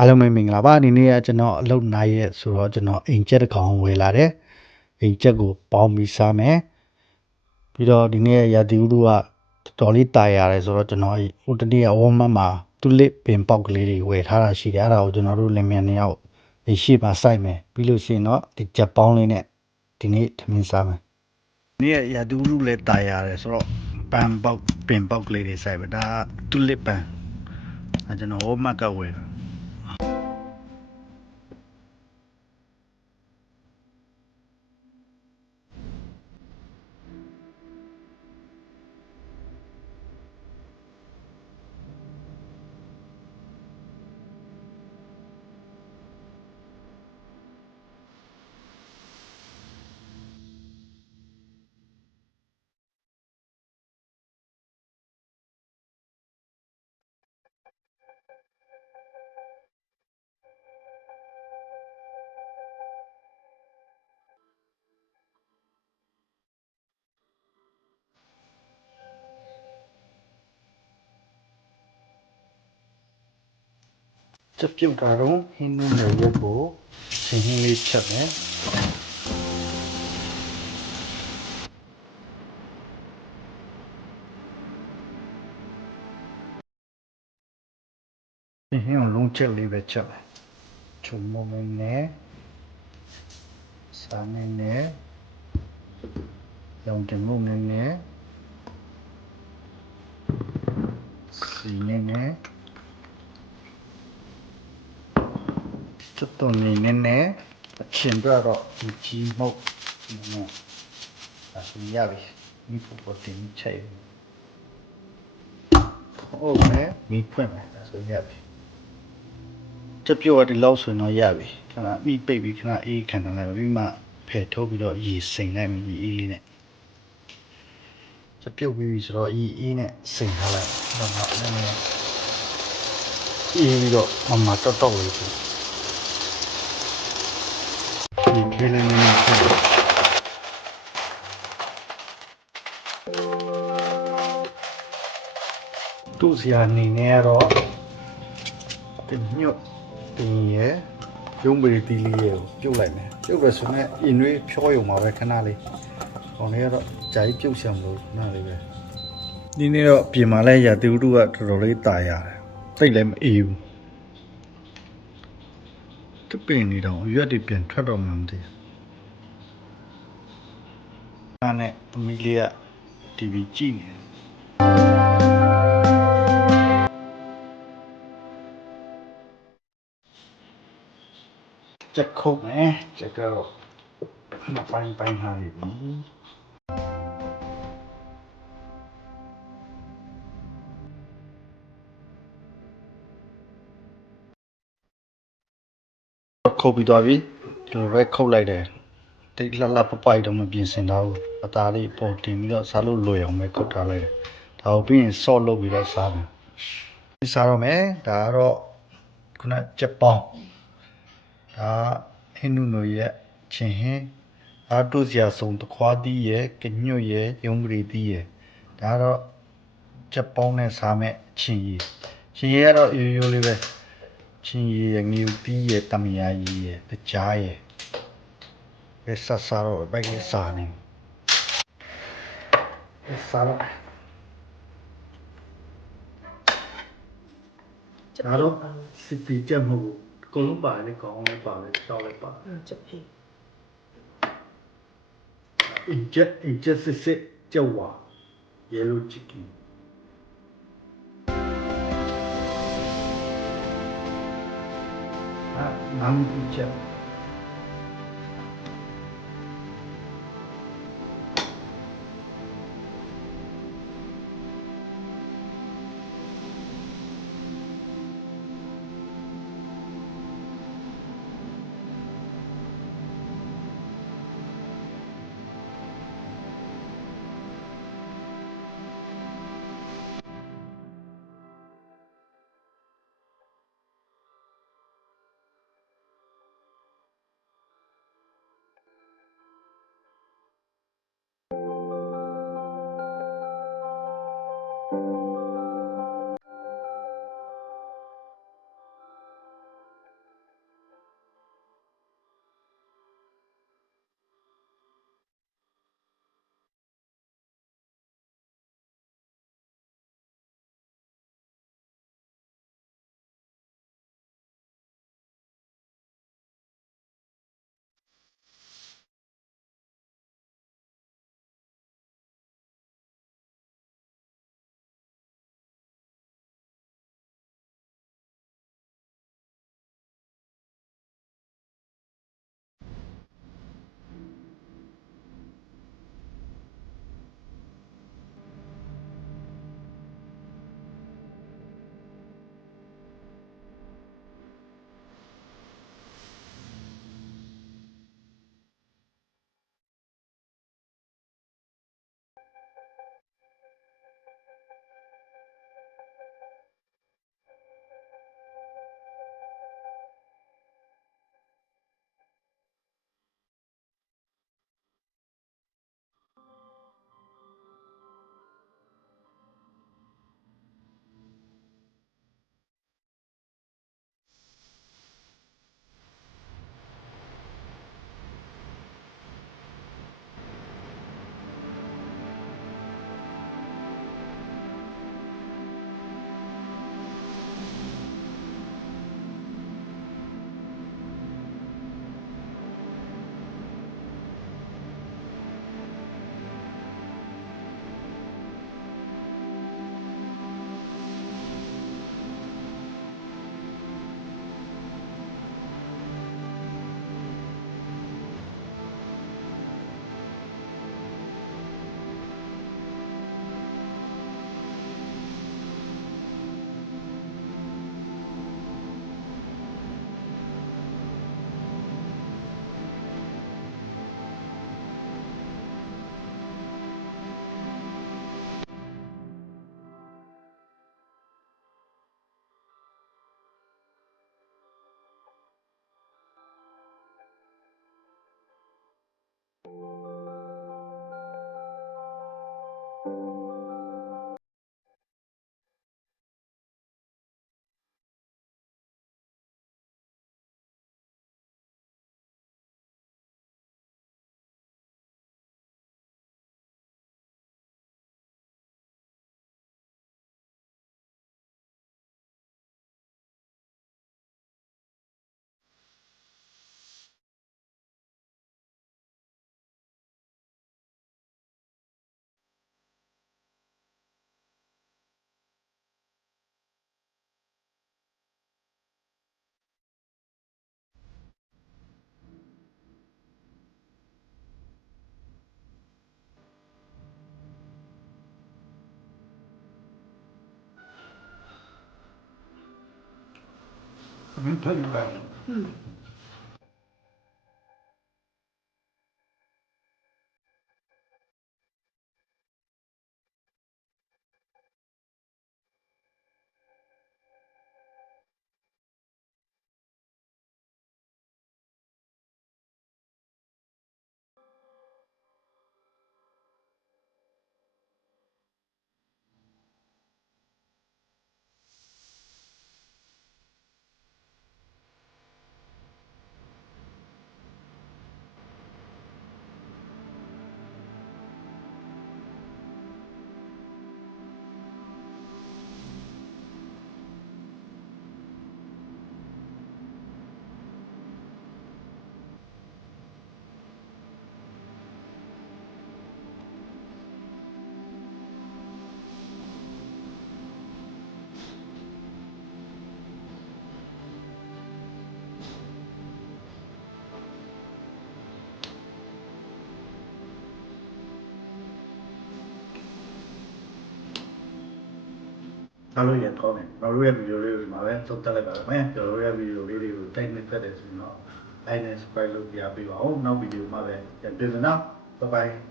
အားလုံးပဲမင်္ဂလာပါဒီနေ့ကကျွန်တော်အလုပ်နိုင်ရဲ့ဆိုတော့ကျွန်တော်အိမ်ချက်တစ်ကောင်ဝယ်လာတယ်အိမ်ချက်ကိုပေါင်းပြီးစားမယ်ပြီးတော့ဒီနေ့ရာသီဥတုကတော်တော်လေးတာရတယ်ဆိုတော့ကျွန်တော်ဟိုတနေ့ကဝမတ်မှာတူလစ်ပင်ပေါက်ကလေးတွေဝယ်ထားတာရှိတယ်အဲ့ဒါကိုကျွန်တော်တို့လင်မြန်နှစ်ယောက်ဒီရှိပါစိုက်မယ်ပြီးလို့ရှိရင်တော့ဒီချက်ပေါင်းလေးနဲ့ဒီနေ့ထမင်းစားမယ်ဒီနေ့ရာသီဥတုလည်းတာရတယ်ဆိုတော့ပန်ပေါက်ပင်ပေါက်ကလေးတွေစိုက်ပဲဒါတူလစ်ပန်အဲကျွန်တော်ဝမတ်ကဝယ် တာချက်ပြုတ်တာတော့ဟင်းနုံရဲ့ရုပ်ကိုရှင်ဟင်းလေးချက်မယ်ရှင်ဟင်းကိုလုံးချက်လေးပဲချ ကျွတ်တော်နေနေနဲ့အချင်းတို့တော့ဒီကြီးမဟုတ်နော်အဆူရပြီမိဖို့ပေါ်တင်ချိုင်ဟုတ်မယ်မိဖွင့်မယ်အဆူရပြီတပြော့ဒီလောက်ဆိုရင်တော့ရပြီခဏမိပိတ်ပြီးခဏအေးခံတယ်ပြီးမှဖယ်ထုတ်ပြီးတော့ရေစိမ်လိုက်ပြီးအေးလေးနဲ့จะเปรี้ยววีวีสรออีอีเนี่ยสิ่งอะไรนะครับนั่นเองอีก็มามาเจ้าๆเลย သူ့စရာအနေနဲ့ကတော့ဒီညွတ်တင်ရဲ့ရုံးပရိတီလေးရဲ့ကိုပြုတ်လိုက်မယ်ပြုတ်ပဲဆိုတော့အင်းတွေဖြောရုံမှာပဲခဏလေးခေါင်းလေးကတော့ဂျာကြီးပြုတ်ရှံလို့ခဏလေးပဲဒီနေ့တော့ပြင်မာလဲရာတီဥတုကတော်တော်လေးတာရတယ်တိတ်လည်းမအေးဘူးတပင်နေတော့အရွက်တွေပြန်ထွက်တော့မှမသိဘူးအဲ့နဲ့သမီးလေးက TV ကြည့်နေတယ် ချက်ခုတ်မယ်ချက်ကတော့နှစ်ပိုင်းပိုင်းထားနေပြီခုတ်ပြီးသွားပြီဒီလိုပဲခုတ်လိုက်တယ်တိတ်လှလှပပိုက်တော့မပြင်ဆင်တော့ဘူးအသားလေးပေါ်တင်ပြီးတော့စားလို့လွယ်အောင်ပဲခုတ်ထားလိုက်တယ်ဒါကိုပြီးရင်ဆော့လုပ်ပြီးတော့စားမယ်ဒီစားတော့မယ်ဒါကတော့ခုနကြက်ပေါင်း ဒါဟင်းနုနိုရဲ့ချင်းဟင်းအားတို့စရာစုံတခွားသီးရဲ့ကညွတ်ရဲ့ရုံးပရီသီးရဲ့ဒါကတော့ကြက်ပေါင်းနဲ့စားမဲ့ချင်းရည်ချင်းရည်ကတော့ရိုးရိုးလေးပဲချင်းရည်ရဲ့ငယူသီးရဲ့တမယာရည်ရဲ့တကြားရဲ့ Esa saro, vai che sani. E saro. ဒါတော့စစ်တီချက်မဟုတ်ဘူး 公版的高版的小的版。嗯，这批。一节一节是是叫瓦，也有几根。啊，南部节。Chicken အာ နမ်ပူချက်မင်းထွက်ယူပါအားလုံးရတော့တယ်ကျွန်တော်တို့ရဲ့ဗီဒီယိုလေးတွေမှာပဲသုံးသပ်လိုက်ပါမယ်ကျွန်တော်တို့ရဲ့ဗီဒီယိုလေးတွေကိုတိုက်နေဖက်တယ်ဆိုတော့ like and subscribe လုပ်ပြပေးပါဦးနောက်ဗီဒီယိုမှာပဲပြန်တွေ့မယ်နော် bye bye